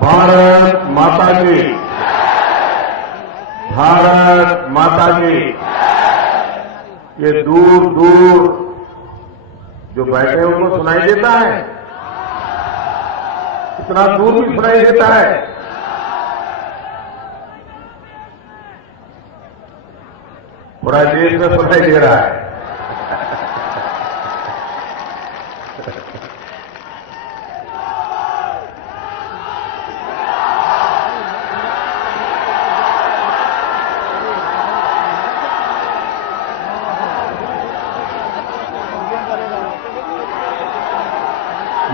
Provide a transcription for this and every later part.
भारत माता की, भारत माता की। ये दूर दूर जो बैठे हैं उनको सुनाई देता है, इतना दूर भी सुनाई देता है। पूरा देश में सुनाई दे रहा है।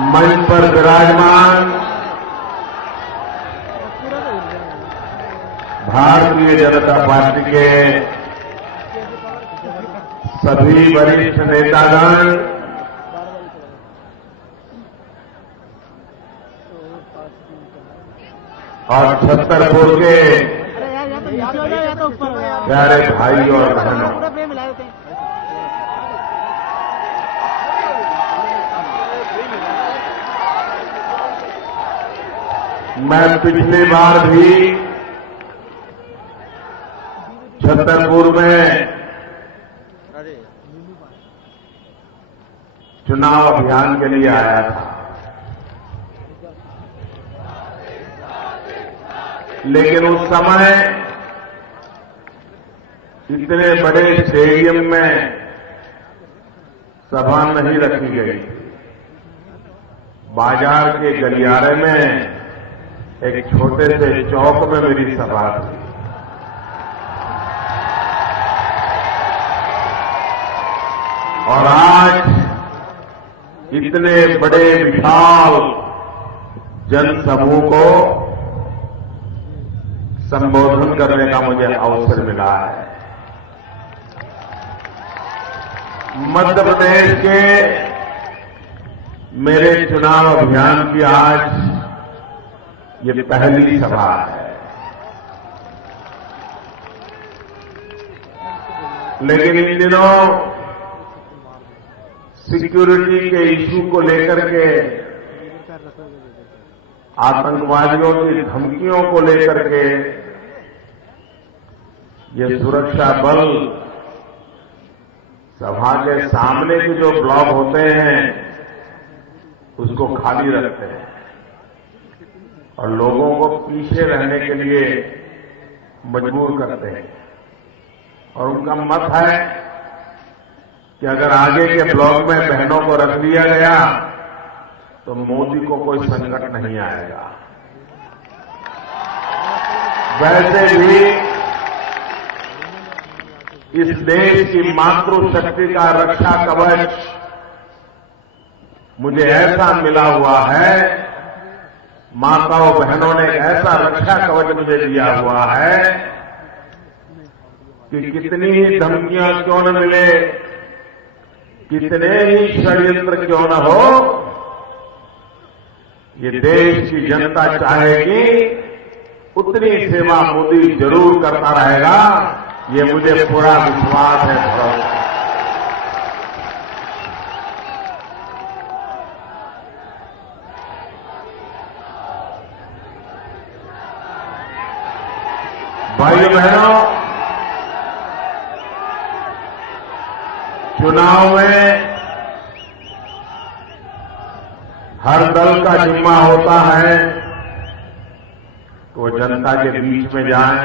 मंच पर विराजमान भारतीय जनता पार्टी के सभी वरिष्ठ नेतागण और छतरपुर के प्यारे भाई और बहनों, मैं पिछली बार भी छतरपुर में चुनाव अभियान के लिए आया था, लेकिन उस समय इतने बड़े स्टेडियम में सभा नहीं रखी गई। बाजार के गलियारे में एक छोटे से चौक में मेरी सभा थी। और आज इतने बड़े विशाल जनसमूह को संबोधन करने का मुझे अवसर मिला है। मध्य प्रदेश के मेरे चुनाव अभियान की आज ये पहली सभा है, लेकिन इन दिनों सिक्योरिटी के इशू को लेकर के, आतंकवादियों की धमकियों को लेकर के ये सुरक्षा बल सभा के सामने के जो ब्लॉक होते हैं उसको खाली रखते हैं और लोगों को पीछे रहने के लिए मजबूर करते हैं। और उनका मत है कि अगर आगे के ब्लॉक में बहनों को रख दिया गया तो मोदी को कोई संकट नहीं आएगा। वैसे भी इस देश की मातृशक्ति का रक्षा कवच मुझे ऐसा मिला हुआ है, माताओं बहनों ने ऐसा रक्षा कवच मुझे दिया हुआ है कि कितनी ही धमकियां क्यों न मिले, कितने ही षड्यंत्र क्यों न हो, ये देश की जनता चाहेगी उतनी सेवा मोदी जरूर करता रहेगा। ये मुझे पूरा विश्वास है, भरोसा है। भाइयों बहनों, चुनाव में हर दल का जिम्मा होता है कि वो जनता के बीच में जाएं,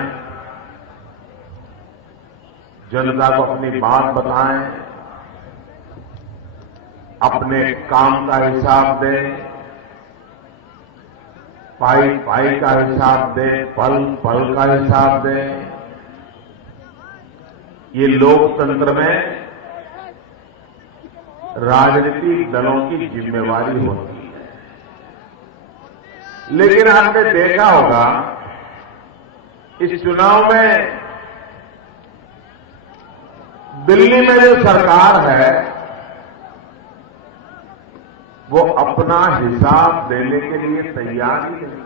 जनता को अपनी बात बताएं, अपने काम का हिसाब दें, पाई पाई का हिसाब दें, पल पल का हिसाब दें। ये लोकतंत्र में राजनीतिक दलों की जिम्मेवारी होती है। लेकिन आपने देखा होगा इस चुनाव में दिल्ली में जो सरकार है वो अपना हिसाब देने के लिए तैयार ही नहीं।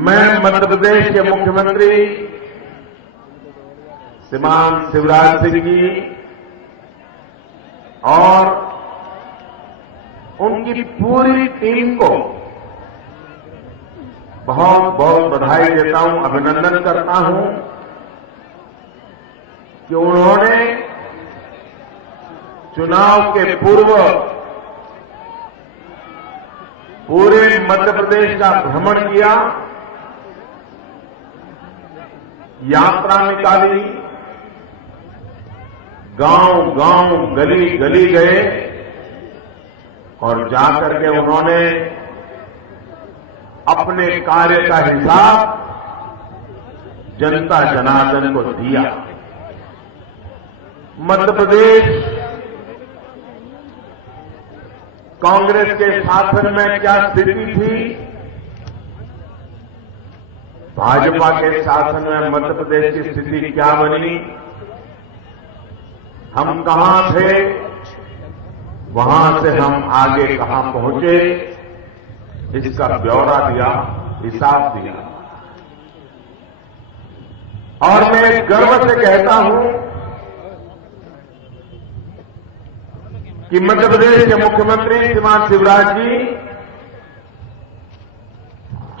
मैं मध्य प्रदेश के मुख्यमंत्री श्रीमान शिवराज सिंह जी और उनकी पूरी टीम को बहुत बहुत बधाई देता हूं, अभिनंदन करता हूं कि उन्होंने चुनाव के पूर्व पूरे मध्य प्रदेश का भ्रमण किया, यात्रा निकाली, गांव गांव गली गली गए और जाकर के उन्होंने अपने कार्य का हिसाब जनता जनार्दन को दिया। मध्य प्रदेश कांग्रेस के शासन में क्या स्थिति थी, भाजपा के शासन में मध्य प्रदेश की स्थिति क्या बनी, हम कहां थे, वहां से हम आगे कहां पहुंचे, इसका ब्यौरा दिया, हिसाब दिया। और मैं गर्व से कहता हूं कि मध्य प्रदेश के मुख्यमंत्री श्रीमान शिवराज जी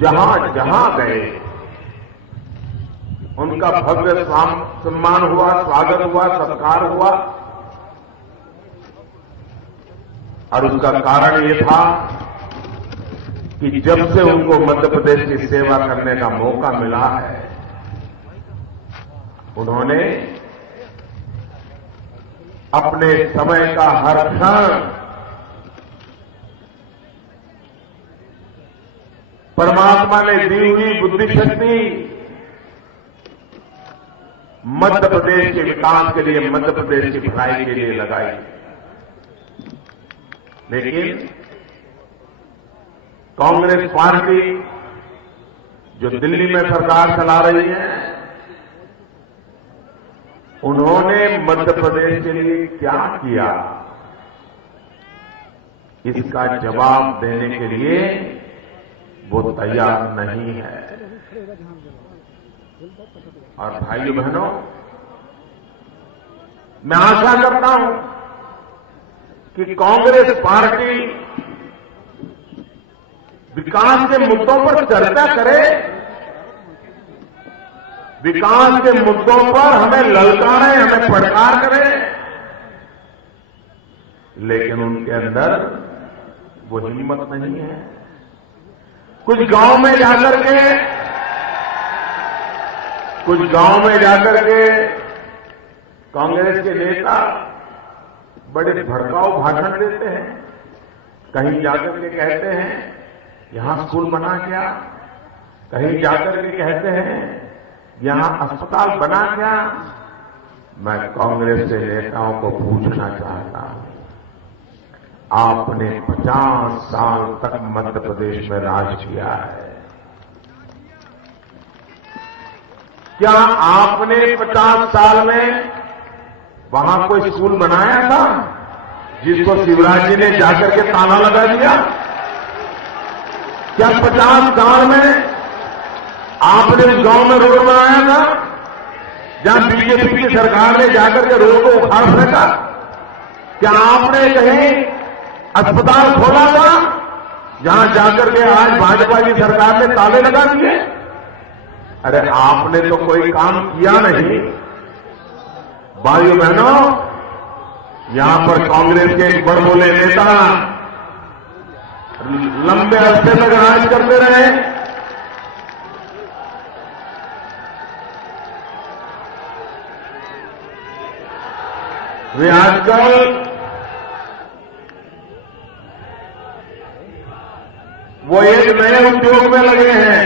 जहां जहां गए उनका भव्य सम्मान हुआ, स्वागत हुआ, सत्कार हुआ। और उसका कारण ये था कि जब से उनको मध्य प्रदेश की सेवा करने का मौका मिला है, उन्होंने अपने समय का हर क्षण परमात्मा ने दी हुई बुद्धि शक्ति मध्य प्रदेश के विकास के लिए, मध्य प्रदेश की भलाई के लिए लगाई। लेकिन कांग्रेस पार्टी जो दिल्ली में सरकार चला रही है, उन्होंने मध्य प्रदेश के लिए क्या किया, इसका जवाब देने के लिए वो तैयार नहीं है। और भाइयों बहनों, मैं आशा करता हूं कि कांग्रेस पार्टी विकास के मुद्दों पर चर्चा करे, विकास के मुद्दों पर हमें ललकारे, हमें फटकार करे, लेकिन उनके अंदर वो हिम्मत नहीं है। कुछ गांव में जाकर के कांग्रेस के नेता बड़े भड़काऊ भाषण देते हैं। कहीं जाकर के कहते हैं यहां स्कूल बना क्या, कहीं जाकर के कहते हैं यहां अस्पताल बना क्या। मैं कांग्रेस के नेताओं को पूछना चाहता हूं, आपने 50 साल तक मध्य प्रदेश में राज किया है, क्या आपने 50 साल में वहां कोई स्कूल बनाया था जिसको शिवराज जी ने जाकर के ताला लगा दिया? क्या 50 साल में आपने उस गांव में रोड बनाया था जहां बीजेपी की सरकार ने जाकर के रोड को उखाड़ फेंका? क्या आपने कहीं अस्पताल खोला था जहां जाकर के आज भाजपा की सरकार ने ताले लगा दिए? अरे आपने तो कोई काम किया नहीं। भाइयों बहनों, यहां पर कांग्रेस के एक बड़बोले नेता लंबे अरसे तक राज करते रहे। वे आजकल वो एक नए उद्योग में लगे हैं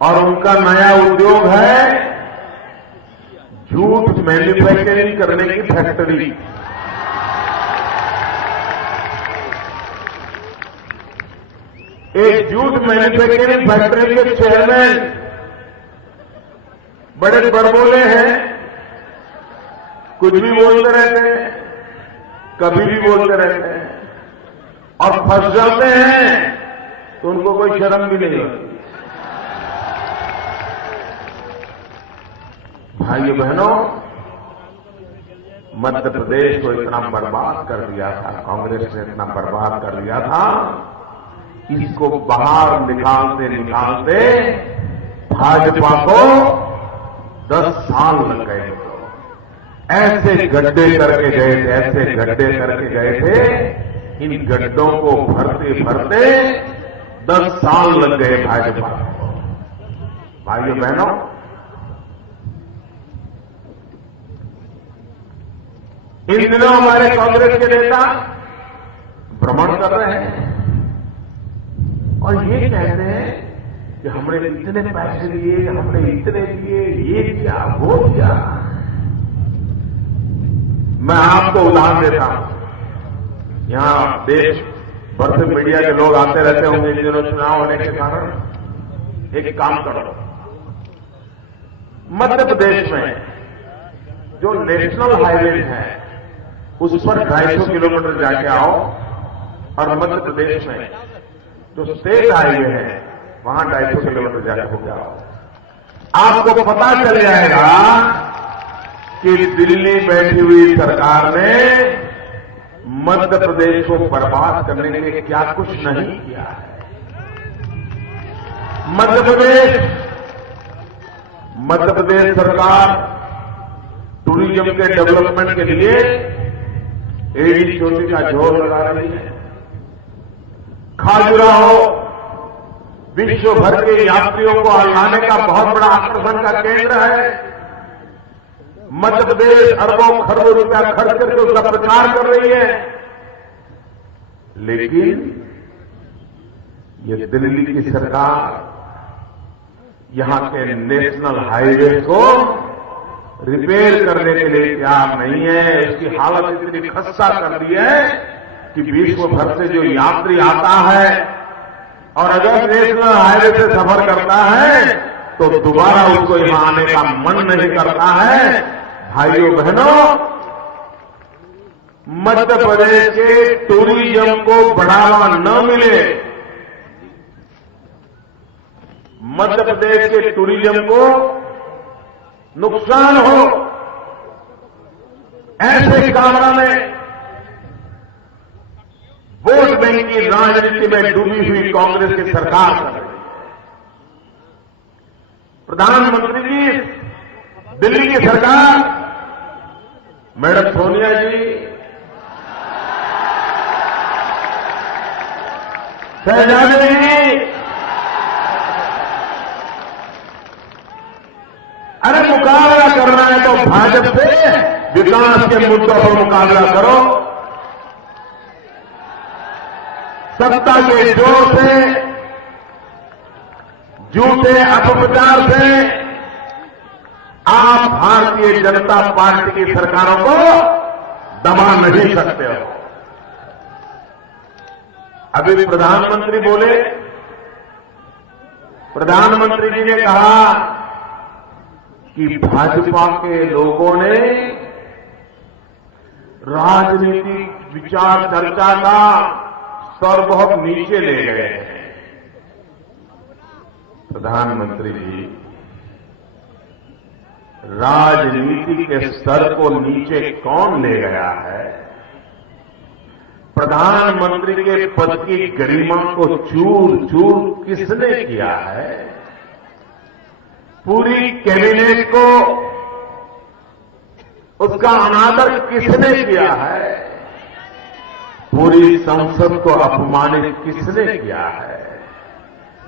और उनका नया उद्योग है झूठ मैन्युफैक्चरिंग करने की फैक्ट्री। एक झूठ मैन्युफैक्चरिंग फैक्ट्री के चेयरमैन बड़े बड़बोले हैं, कुछ भी बोलते रहते हैं, कभी भी बोलते रहते हैं और फंस जाते हैं तो उनको कोई शर्म भी नहीं होती। भाइयों बहनों, मध्य प्रदेश को इतना बर्बाद कर दिया था, कांग्रेस ने इतना बर्बाद कर दिया था, इसको बाहर निकालते भाजपा को 10 साल लग गए। ऐसे गड्ढे करके गए थे, ऐसे गड्ढे करके गए थे, इन गड्ढों को भरते भरते 10 साल लग गए भाजपा को। भाइयों बहनों, इन दिनों हमारे कांग्रेस के नेता भ्रमण कर रहे हैं और ये कहते हैं कि हमने इतने पैसे लिए, हमने इतने दिए, ये किया, वो किया। मैं आपको उदाहरण देता हूं। यहां देश भर से मीडिया के लोग आते रहते होंगे, इन दिनों चुनाव होने के कारण एक काम करो, मध्य प्रदेश में जो नेशनल हाईवे है उस पर 250 किलोमीटर जाके आओ और मध्य प्रदेश में जो स्टेट हाईवे है वहां 250 किलोमीटर जाके होके आओ। आपको पता चल जाएगा कि दिल्ली बैठी हुई सरकार ने मध्य प्रदेश को बर्बाद करने के लिए क्या कुछ नहीं किया है। मध्य प्रदेश सरकार टूरिज्म के डेवलपमेंट के लिए एड़ी चोटी का जोर लगा रही है। खजुराहो विश्व भर के यात्रियों को लाने का बहुत बड़ा आकर्षण का केंद्र है। मध्य प्रदेश अरबों खरबों रुपया खर्च करके उसका प्रचार कर रही है, लेकिन ये दिल्ली की सरकार यहां के नेशनल हाईवे को रिपेयर करने के लिए तैयार नहीं है। उसकी हालत इतनी खस्ता कर दी है कि विश्व भर से जो यात्री आता है और अगर नेशनल हाईवे से सफर करता है तो दोबारा उसको यहां आने का मन नहीं करता है। भाइयों बहनों, मध्य प्रदेश के टूरिज्म को बढ़ावा न मिले, मध्य प्रदेश के टूरिज्म को नुकसान हो, ऐसे कामों में वोट बैंक की राजनीति में डूबी हुई कांग्रेस की सरकार कर रही है। प्रधानमंत्री जी, दिल्ली की सरकार, मैडम सोनिया जी, शहजादी जी, अरे मुकाबला करना है तो भाजपा से विकास के मुद्दों पर मुकाबला करो। सत्ता के जोर से, झूठे अपप्रचार से आप भारतीय जनता पार्टी की सरकारों को दबा नहीं सकते हो। अभी प्रधानमंत्री बोले, प्रधानमंत्री जी ने कहा कि भाजपा के लोगों ने राजनीतिक विचार चर्चा का स्तर बहुत नीचे ले गए हैं। प्रधानमंत्री जी, राजनीति के स्तर को नीचे कौन ले गया है? प्रधानमंत्री के पद की गरिमा को चूर चूर किसने किया है? पूरी कैबिनेट को उसका अनादर किसने किया है? पूरी संसद को अपमानित किसने किया है?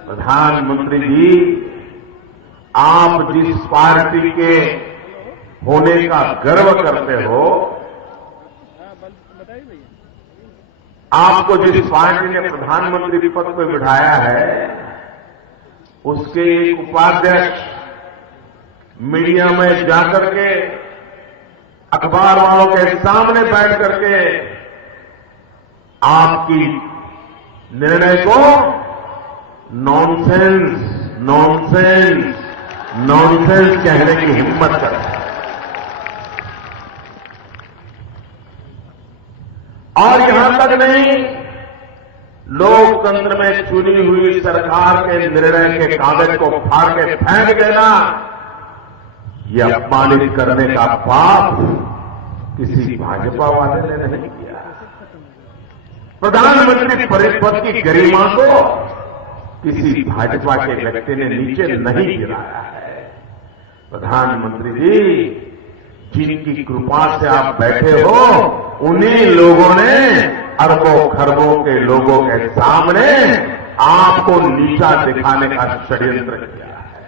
प्रधानमंत्री जी, आप जिस पार्टी के होने का गर्व करते हो, आपको जिस पार्टी ने प्रधानमंत्री पद पर बिठाया है, उसके एक उपाध्यक्ष मीडिया में जाकर के अखबार वालों के सामने बैठ करके आपकी निर्णय को नॉनसेंस नॉनसेंस नॉनसेंस कहने की हिम्मत करते हैं। और यहां तक नहीं, लोकतंत्र में चुनी हुई सरकार के निर्णय के कागज को फाड़ के फेंक देना, ये अपमानित करने का पाप किसी भाजपा वाले ने नहीं किया। प्रधानमंत्री पद की गरिमा को किसी भाजपा के व्यक्ति ने नीचे नहीं गिराया है। प्रधानमंत्री जी, जिनकी कृपा से आप बैठे हो, उन्हीं लोगों ने अरबों खरबों के लोगों के सामने आपको नीचा दिखाने का षड्यंत्र किया है।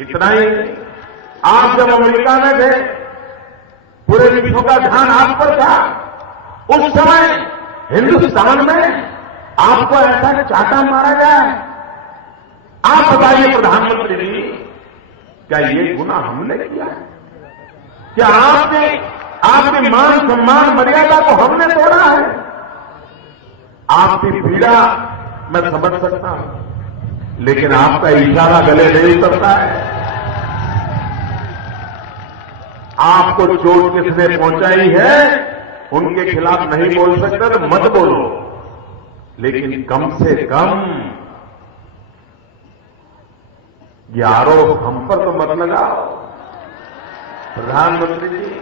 इतना ही, आप जब अमेरिका में थे, पूरे विश्व का ध्यान आप पर था। उस समय हिंदुस्तान में आपको ऐसा चाटा मारा गया है। आप बताइए प्रधानमंत्री जी, क्या ये गुनाह हमने किया है? क्या आपके मान सम्मान मर्यादा को हमने तोड़ा है? आपकी पीड़ा मैं समझ सकता हूं, लेकिन आपका इशारा गले नहीं उतरता है। आपको चोट किसने पहुंचाई है, उनके खिलाफ नहीं बोल सकते तो मत बोलो, लेकिन कम से कम ये आरोप हम पर तो मत लगाओ। प्रधानमंत्री जी,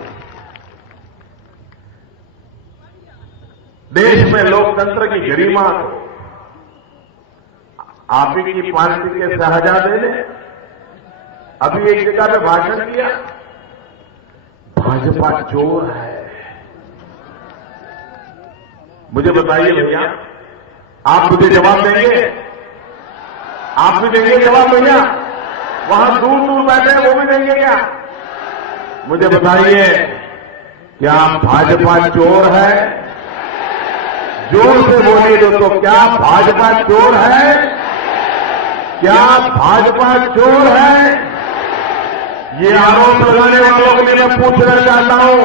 देश में लोकतंत्र की गरिमा आप ही की पार्टी के शहजादे ने अभी एक जगह पे भाषण दिया, भाजपा चोर है। मुझे बताइए भैया, आप मुझे जवाब देंगे? आप भी देंगे जवाब भैया? वहां दूर दूर बैठे हैं, वो भी देंगे क्या? मुझे बताइए, क्या भाजपा चोर है? जोर से बोलिए दोस्तों, क्या भाजपा चोर है? क्या भाजपा चोर है? ये आरोप लगाने वालों के लिए मैं पूछना चाहता हूं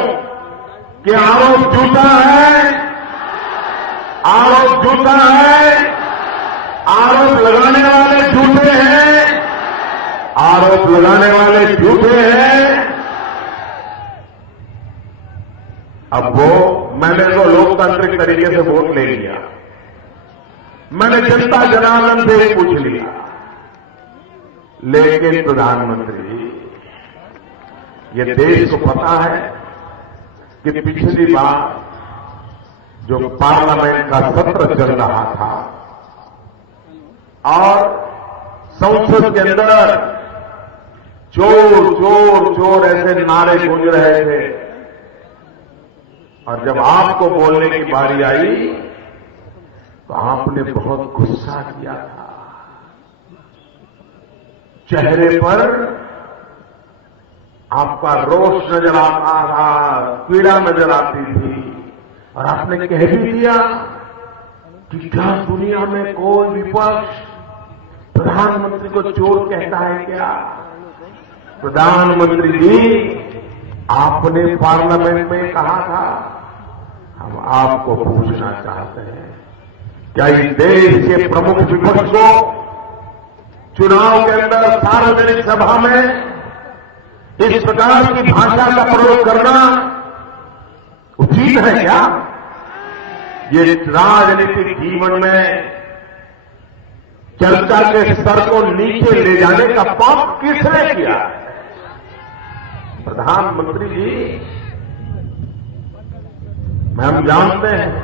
कि आरोप झूठा है? आरोप झूठा है? आरोप लगाने वाले झूठे हैं? आरोप लगाने वाले झूठे हैं? अब मैंने तो लोकतांत्रिक तरीके से वोट ले लिया, मैंने जनता जनार्दन से पूछ लिया, लेकिन प्रधानमंत्री, ये देश को पता है कि पिछली बार जो पार्लियामेंट का सत्र चल रहा था और संसद के अंदर चोर चोर चोर ऐसे नारे गूंज रहे थे, और जब आपको बोलने की बारी आई तो आपने बहुत गुस्सा किया था। चेहरे पर आपका रोष नजर आता था, पीड़ा नजर आती थी, और आपने कह भी दिया कि क्या दुनिया में कोई विपक्ष प्रधानमंत्री को चोर कहता है क्या? प्रधानमंत्री जी, आपने पार्लियामेंट में कहा था, हम आपको पूछना चाहते हैं, क्या इस देश के प्रमुख विपक्ष को चुनाव के अंदर सार्वजनिक सभा में इस प्रकार की भाषा का प्रयोग करना उचित है क्या? ये राजनीतिक जीवन में चर्चा के स्तर को नीचे ले जाने का पाप किसने किया? प्रधानमंत्री जी, हम जानते हैं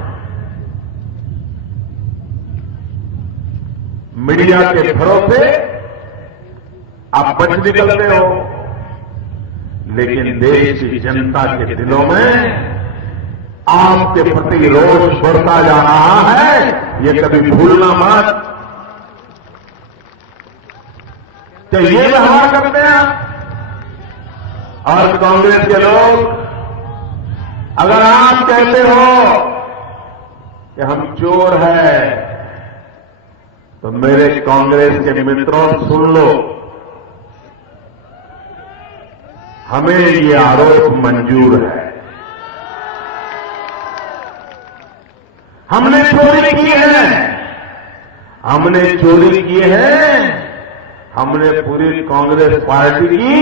मीडिया के भरोसे आप बच निकलते हो, लेकिन देश की जनता के दिलों में आपके प्रति रोष बढ़ता जा रहा है, ये कभी भूलना मत। तो ये व्यवहार करते हैं, और कांग्रेस के लोग, अगर आप कहते हो कि हम चोर हैं, तो मेरे कांग्रेस के मित्रों सुन लो, हमें ये आरोप मंजूर है। हमने चोरी की है, हमने चोरी की है, हमने पूरी कांग्रेस पार्टी की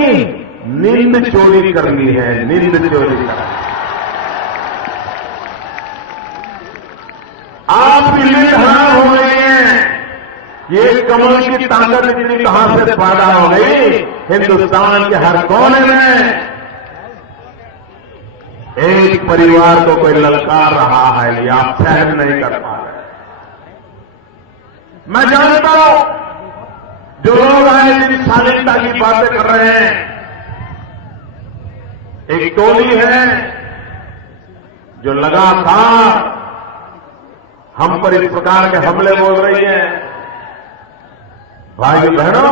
नींद चोरी करनी है, नींद चोरी करनी। आपकी नींद हराम हो गई है। ये कमल की ताकत इतनी कहां से पैदा हो गई हिंदुस्तान के हर कोने में एक परिवार को कोई ललकार रहा है या सहन नहीं कर पा रहे। मैं जानता हूं जो लोग हैं जिन शालीनता की बातें कर रहे हैं, एक टोली है जो लगातार हम पर इस प्रकार के हमले बोल रही है। भाई बहनों,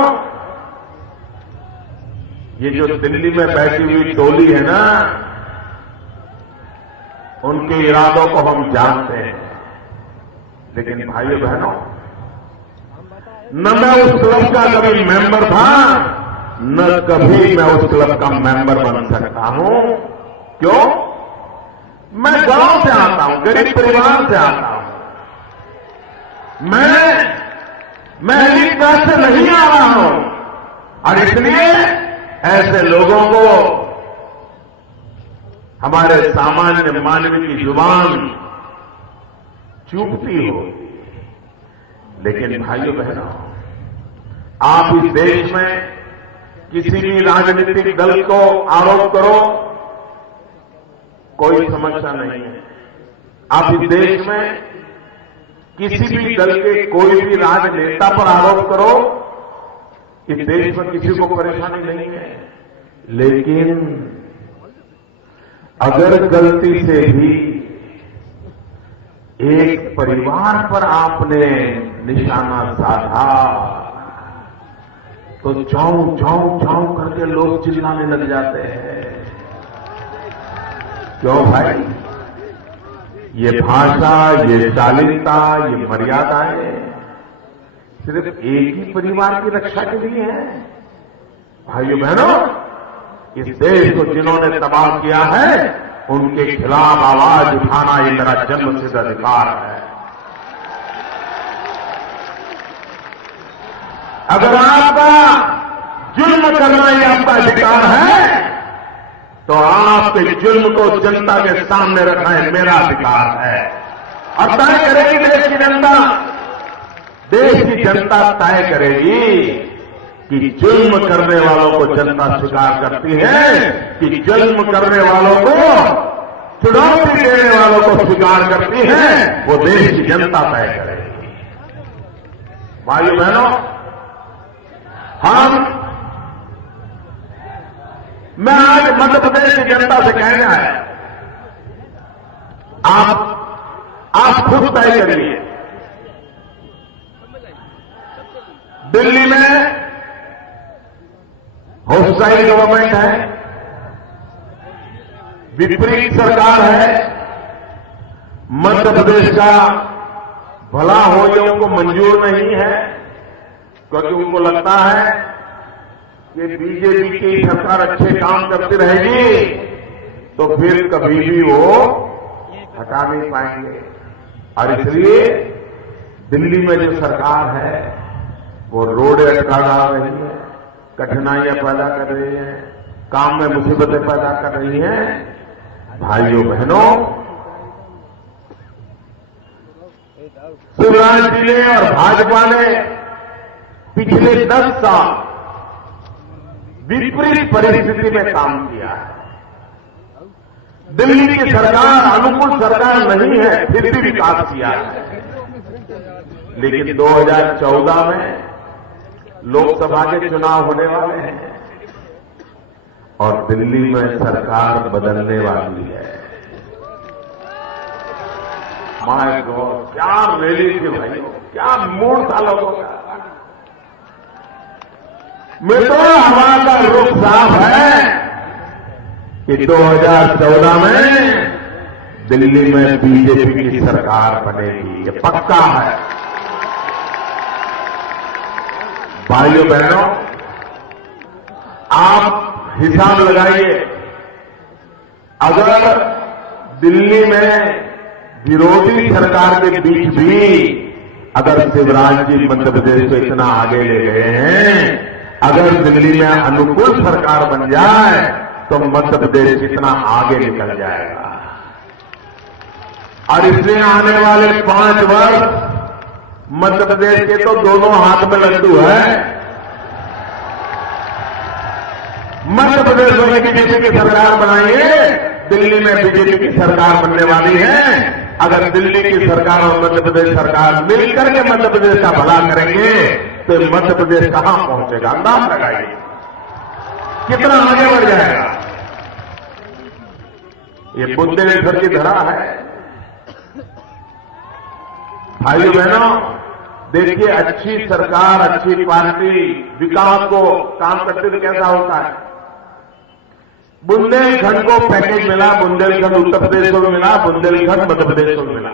ये जो दिल्ली में बैठी हुई टोली है ना, उनके इरादों को हम जानते हैं। लेकिन भाइयों बहनों, न मैं उस क्लब का कभी मेंबर था, न कभी मैं उस क्लब का मेंबर बन सकता हूं। क्यों? मैं गांव से आता हूं, गरीब परिवार से आता हूं। मैं एलीट क्लास से नहीं आ रहा हूं, और इसलिए ऐसे लोगों को हमारे सामान्य मानव की जुबान चूकती हो। लेकिन भाइयों बहनों, आप इस देश में किसी भी राजनीतिक दल को आरोप करो, कोई समस्या नहीं है। आप इस देश में किसी भी दल के कोई भी राजनेता पर आरोप करो, इस देश में किसी को परेशानी नहीं है। लेकिन अगर गलती से भी एक परिवार पर आपने निशाना साधा, तो चाऊ चाऊ चाऊ करके लोग चिल्लाने लग जाते हैं। क्यों भाई? ये भाषा, ये शालीनता, ये मर्यादाएं सिर्फ एक ही परिवार की रक्षा के लिए है। भाइयों बहनों, इस देश को जिन्होंने तबाह किया है, उनके खिलाफ आवाज उठाना ये मेरा जन्मसिद्ध अधिकार है। अगर आपका जुल्म करना ही आपका अधिकार है, तो आपके जुल्म को जनता के सामने रखना है मेरा अधिकार है। और तय करेगी देश की जनता। देश की जनता तय करेगी कि जुल्म करने वालों को जनता स्वीकार करती है, कि जुल्म करने वालों को, चुनौती देने वालों को स्वीकार करती है, वो देश की जनता तय करेगी। भाइयों बहनों, मैं आज मध्य प्रदेश की जनता से कहना है, आप खुद तय करिए। दिल्ली में होशसाई गवर्नमेंट है, विपरीत सरकार है, मध्य प्रदेश का भला हो ये उनको मंजूर नहीं है, क्योंकि उनको लगता है कि बीजेपी की सरकार अच्छे काम करती रहेगी तो फिर कभी भी वो हटा नहीं पाएंगे। और इसलिए दिल्ली में जो सरकार है वो रोड अटका डाल रही है, कठिनाइयां पैदा कर रही है, काम में मुसीबतें पैदा कर रही है। भाइयों बहनों, शिवराज जी ने और भाजपा ने पिछले 10 साल विपरीत परिस्थिति में काम किया है। दिल्ली की सरकार अनुकूल सरकार नहीं है, फिर भी विकास किया है। लेकिन 2014 में लोकसभा के चुनाव होने वाले हैं और दिल्ली में सरकार बदलने वाली है। माय गॉड, क्या रैली थी भाइयों, क्या मूड था लोगों का। मित्रों, हमारा रुख साफ है कि 2014 में दिल्ली में बीजेपी की सरकार बनेगी, ये पक्का है। भाइयों बहनों, आप हिसाब लगाइए, अगर दिल्ली में विरोधी सरकार के बीच भी अगर शिवराज जी मध्य प्रदेश को इतना आगे ले गए हैं, अगर दिल्ली में अनुकूल सरकार बन जाए तो मध्य प्रदेश कितना आगे निकल जाएगा। और इसलिए आने वाले 5 वर्ष मध्य प्रदेश के तो दोनों हाथ में लड्डू है। मध्य प्रदेश में बीजेपी की सरकार बनाएंगे, दिल्ली में बीजेपी की सरकार बनने वाली है। अगर दिल्ली की सरकार और मध्य प्रदेश सरकार मिलकर के मध्य प्रदेश का भला करेंगे तो मध्य प्रदेश कहां पहुंचेगा, अंदाज लगाइए कितना आगे बढ़ जाएगा। ये बुंदेलखंड की धरा है। भाइयों बहनों, देखिए अच्छी सरकार, अच्छी पार्टी विकास को काम करते हुए कैसा होता है। बुंदेलखंड को पैकेज मिला, बुंदेलखंड उत्तर प्रदेश को मिला, बुंदेलखंड मध्य प्रदेश को मिला।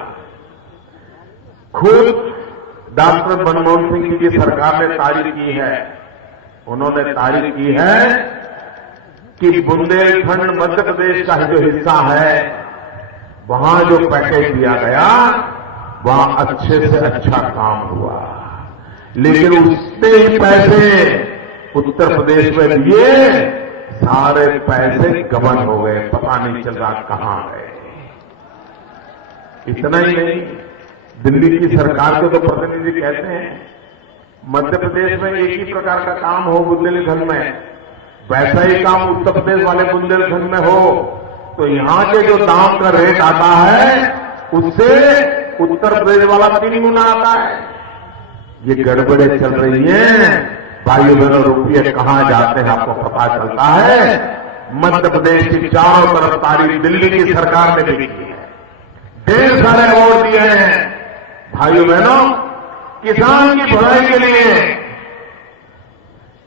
खुद डॉक्टर मनमोहन सिंह जी की सरकार ने तारीफ की है, उन्होंने तारीफ की है कि बुंदेलखंड मध्य प्रदेश का जो हिस्सा है वहां जो पैकेज दिया गया वहां अच्छे से अच्छा काम हुआ, लेकिन उसने ही पैसे उत्तर प्रदेश में दिए, सारे पैसे गबन हो गए, पता नहीं चल रहा कहां गए। इतना ही नहीं, दिल्ली की सरकार के तो प्रतिनिधि कहते हैं मध्य प्रदेश में एक ही प्रकार का काम हो बुंदेलखंड में, वैसा ही काम उत्तर प्रदेश वाले बुंदेलखंड में हो तो यहां के जो दाम का रेट आता है उससे उत्तर प्रदेश वाला 3 गुना आता है। ये गड़बड़े चल रही हैं। भाइयों बहनों, रुपये कहां जाते हैं आपको पता चलता है। मध्य प्रदेश की चारों तरफ तारीफ दिल्ली की सरकार ने भी की है, ढेर सारे अवार्ड दिए हैं। भाइयों बहनों, किसान की भलाई के लिए,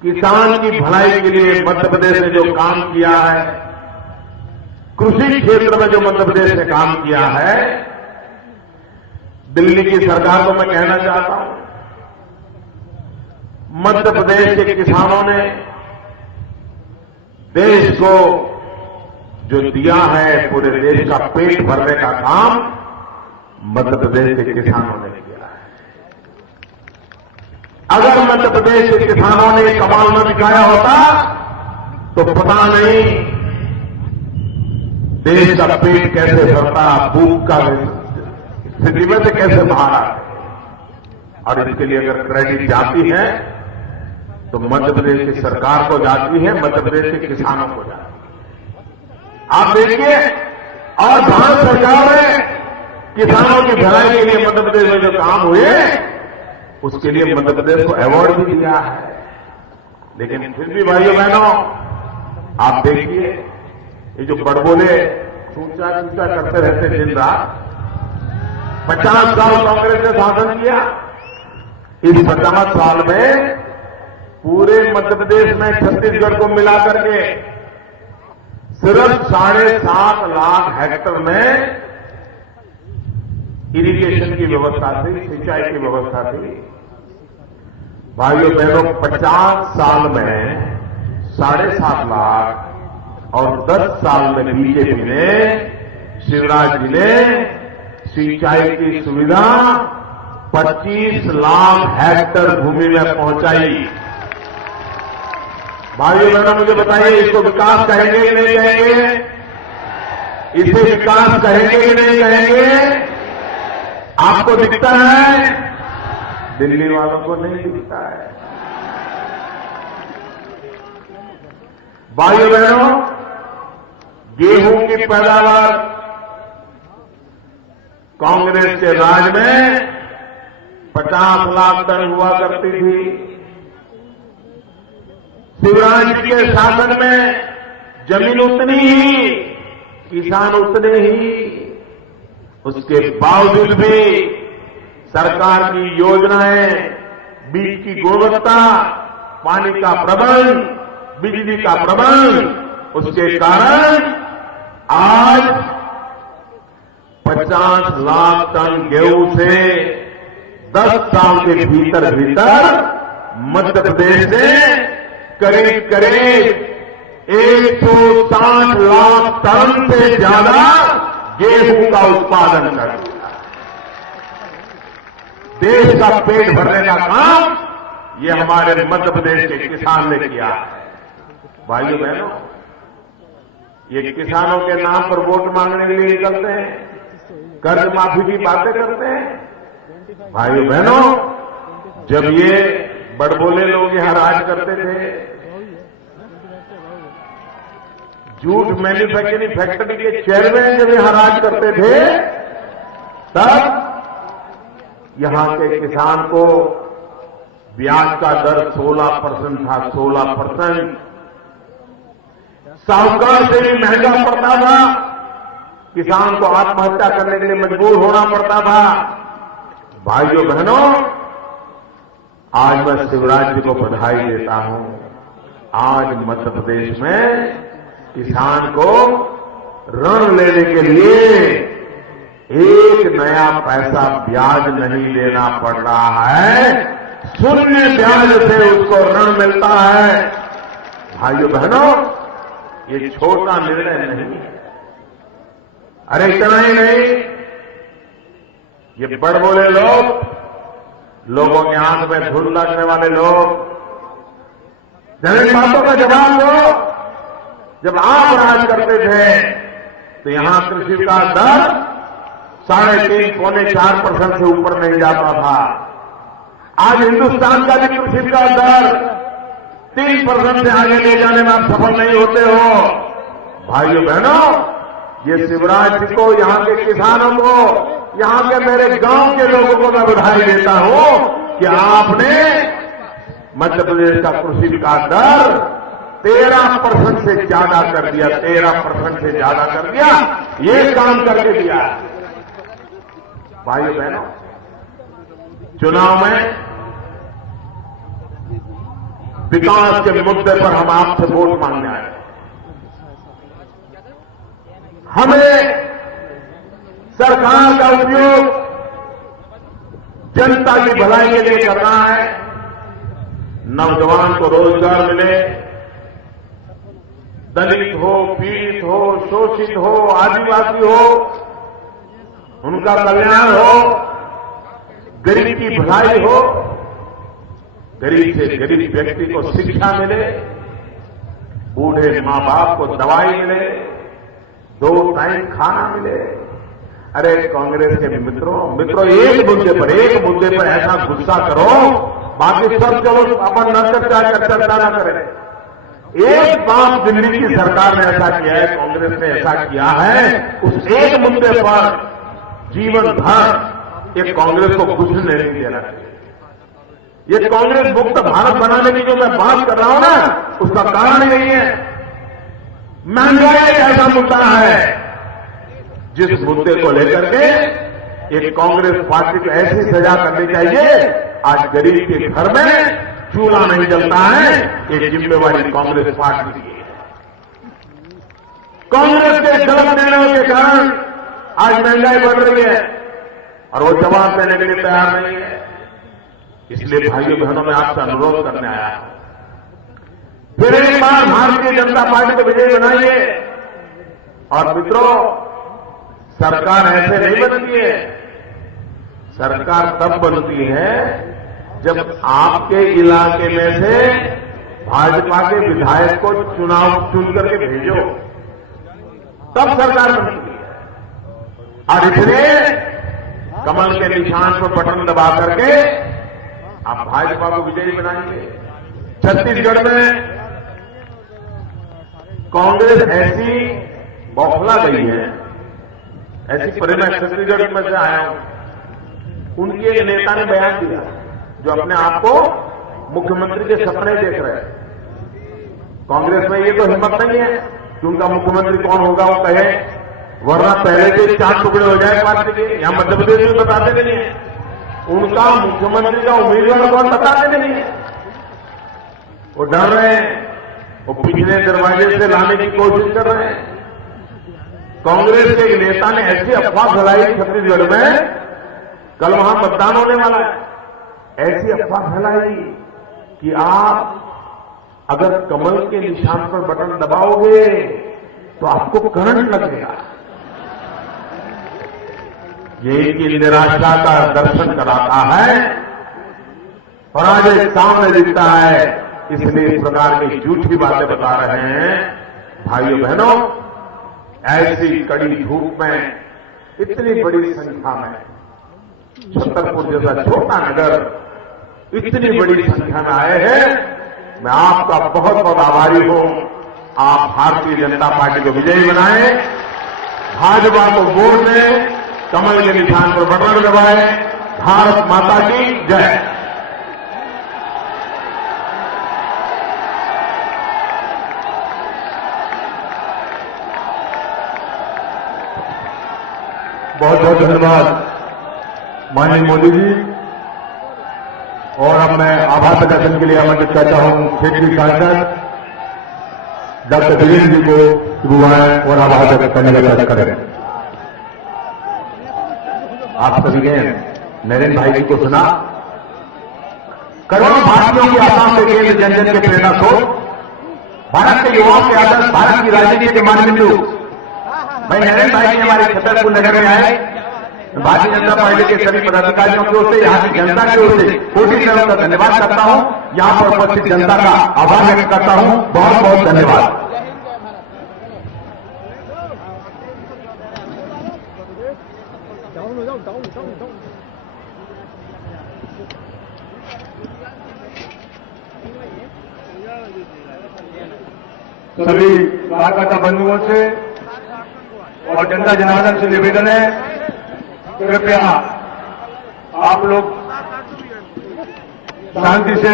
किसान की भलाई के लिए मध्य प्रदेश ने जो काम किया है, कृषि क्षेत्र में जो मध्य प्रदेश ने काम किया है, दिल्ली की सरकार को मैं कहना चाहता हूं, मध्य प्रदेश के किसानों ने देश को जो दिया है, पूरे देश का पेट भरने का काम मध्य प्रदेश के किसानों ने किया है। अगर मध्य प्रदेश के किसानों ने कमाल न दिखाया होता तो पता नहीं देश का पेट कैसे भरता, भूख का स्थिति में से कैसे बाहर आते। और इसके लिए अगर क्रेडिट जाती है तो मध्य प्रदेश की सरकार को जाती है, मध्य प्रदेश के किसानों को जाती है। आप देखिए, और भारत सरकार ने किसानों की भलाई के लिए मध्य प्रदेश में जो काम हुए उसके लिए मध्य प्रदेश को अवार्ड भी दिया है। लेकिन फिर भी भाइयों बहनों, आप देखिए, ये जो बड़बोले चूचा चूचा करते रहते दिन रात, 50 साल कांग्रेस ने शासन किया। इस 50 साल में पूरे मध्य प्रदेश में छत्तीसगढ़ को मिलाकर के सिर्फ 7.5 लाख हेक्टेयर में इरिगेशन की व्यवस्था थी, सिंचाई की व्यवस्था थी। भाइयों बहनों, 50 साल में 7.5 लाख और 10 साल में बीजेपी ने, शिवराज जी ने सिंचाई की सुविधा 25 लाख हेक्टेयर भूमि में पहुंचाई। भाइयों बहनों, मुझे बताइए, इसको विकास कहेंगे कि नहीं कहेंगे? इसे विकास कहेंगे कि नहीं कहेंगे? आपको दिखता है, दिल्ली वालों को नहीं दिखता है। भाइयों बहनों, गेहूं की पैदावार कांग्रेस के राज में 50 लाख टन हुआ करती थी। शिवराज जी के शासन में जमीन उतनी ही, किसान उतने ही, उसके बावजूद भी सरकार की योजनाएं, बीज की गुणवत्ता, पानी का प्रबंध, बिजली का प्रबंध, उसके कारण आज 50 लाख टन गेहूं से 10 साल के भीतर मध्य प्रदेश ने करीब 160 लाख टन से ज्यादा गेहूं का उत्पादन कर दिया। देश का पेट भरने का काम ये हमारे मध्य प्रदेश के किसान ने किया है। भाइयों बहनों, ये किसानों के नाम पर वोट मांगने के लिए निकलते हैं, कर्ज माफी की बातें करते हैं। भाइयों बहनों, जब ये बड़बोले लोग यहां राज करते थे जूट मैन्युफैक्चरिंग फैक्ट्री के चेयरमैन जब यहां राज करते थे, तब यहां के किसान को ब्याज का दर 16% था, 16%। साहूकार से भी महंगा पड़ता था, किसान को आत्महत्या करने के लिए मजबूर होना पड़ता था। भाइयों बहनों, आज मैं शिवराज जी को बधाई देता हूं। आज मध्य प्रदेश में किसान को ऋण लेने के लिए एक नया पैसा ब्याज नहीं देना पड़ रहा है, शून्य ब्याज से उसको ऋण मिलता है। भाइयों बहनों, ये छोटा निर्णय नहीं है। अरे इतना ही नहीं, ये बड़ बोले लोगों के आंख में धूल लगने वाले लोग, जब इन बातों का जवाब दो। जब आप राज करते थे तो यहां कृषि विकास दर 3.5 पौने 4% से ऊपर नहीं जाता था। आज हिंदुस्तान का भी कृषि विकास दर 3% से आगे ले जाने में आप सफल नहीं होते हो। भाइयों बहनों, ये शिवराज जी को, यहां के किसानों को, यहां के मेरे गांव के लोगों को मैं बधाई देता हूं कि आपने मध्य प्रदेश का कृषि विकास दर 13% से ज्यादा कर दिया, 13% से ज्यादा कर दिया। ये काम करके दिया। भाइयों बहनों, चुनाव में विकास के मुद्दे पर हम आपसे वोट मांगने आए। हमें सरकार का उपयोग जनता की भलाई के लिए करना है। नौजवान को रोजगार मिले, दलित हो, पीड़ित हो, शोषित हो, आदिवासी हो, उनका कल्याण हो, गरीब की भलाई हो, गरीब से गरीब व्यक्ति को शिक्षा मिले, बूढ़े मां बाप को दवाई मिले, 2 टाइम खाना मिले। अरे कांग्रेस के मित्रों, एक मुद्दे पर ऐसा गुस्सा करो, बाकी सब चलो अपन न चर्चा न करें। एक बात दिल्ली की सरकार ने ऐसा किया है, कांग्रेस ने ऐसा किया है, उस एक मुद्दे पर जीवन भर ये कांग्रेस को कुछ नहीं देना चाहिए। ये कांग्रेस मुक्त भारत बनाने की जो मैं बात कर रहा हूं ना, उसका कारण यही है। महंगाई एक ऐसा मुद्दा है जिस मुद्दे को लेकर के एक कांग्रेस पार्टी को ऐसी सजा करनी चाहिए, आज गरीब के घर में चूल्हा नहीं जलता है, ये जिम्मेवारी कांग्रेस पार्टी की है। कांग्रेस के गलत निर्णयों के कारण आज महंगाई बढ़ रही है और वो जवाब देने के लिए तैयार नहीं है। इसलिए भाइयों बहनों, में आपसे अनुरोध करने आया हूं, फिर एक बार भारतीय जनता पार्टी को विजयी बनाइए। और मित्रों, सरकार ऐसे नहीं बनती है। सरकार तब बनती है जब आपके इलाके में से भाजपा के विधायक को चुनाव चुन करके भेजो, तब सरकार बनती है। और इसलिए कमल के निशान पर बटन दबा करके आप भाजपा को विजयी बनाएंगे। छत्तीसगढ़ में कांग्रेस ऐसी बौखला गई है, ऐसी परिणाम। छत्तीसगढ़ में से आया हूं, उनके एक नेता ने बयान दिया, जो अपने आप को मुख्यमंत्री के सपने देख रहे हैं। कांग्रेस में ये तो हिम्मत नहीं है कि उनका मुख्यमंत्री कौन होगा वो कहे, वरना पहले से 4 टुकड़े हो जाए पार्टी के। यहां मध्य प्रदेश में बताते नहीं है उनका मुख्यमंत्री का उम्मीदवार कौन, बताते नहीं है। वो डर रहे हैं, वो पिछले दरवाजे से लाने की कोशिश कर रहे हैं। कांग्रेस के एक नेता ने ऐसी अफवाह फैलाई छत्तीसगढ़ में, कल वहां मतदान होने वाला है, ऐसी अफवाह फैलाई कि आप अगर कमल के निशान पर बटन दबाओगे तो आपको करंट लगेगा। ये इनकी निराशा का दर्शन कराता है और आज एक सामने दिखता है, इसलिए इस प्रकार की झूठी बातें बता रहे हैं। भाइयों बहनों, ऐसी कड़ी धूप में इतनी बड़ी संख्या में छतरपुर जैसा छोटा नगर इतनी बड़ी संख्या में आए हैं, मैं आपका बहुत बहुत आभारी हूं। आप भारतीय जनता पार्टी को विजयी बनाएं, भाजपा को वोट दें, कमल के निशान पर बटन दबाएं। भारत माता की जय। बहुत बहुत धन्यवाद माननीय मोदी जी। और अब मैं आभार प्रदर्शन के लिए आमंत्रित करता हूं क्षेत्रीय सांसद डॉक्टर वीरेंद्र जी को बुलाएं और आभार व्यक्त करने का प्रयास करें। आप सभी ने नरेंद्र भाई जी को सुना। करोड़ों भारतीयों की आशाओं के केंद्र, जन जन के प्रेरणा स्रोत, भारत के युवाओं के आदर्श, भारत की राजनीति के मानबिंदु भाई नरेंद्र भाई जी हमारे छतरपुर नगर में आए। भारतीय जनता पार्टी के सभी पदाधिकारियों की ओर से, यहाँ की जनता की ओर से कोटि से उनका धन्यवाद करता हूं। यहाँ पर उपस्थित जनता का आभार व्यक्त करता हूं। बहुत बहुत धन्यवाद। सभी कार्यकर्ता बंधुओं से और जनता जनार्दन से निवेदन है, कृपया आप लोग शांति से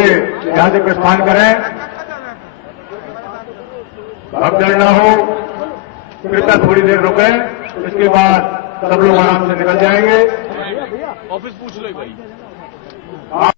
यहां से प्रस्थान करें, भगदड़ न हो। कृपया थोड़ी देर रुकें, इसके बाद सब लोग आराम से निकल जाएंगे। ऑफिस पूछ लो भाई।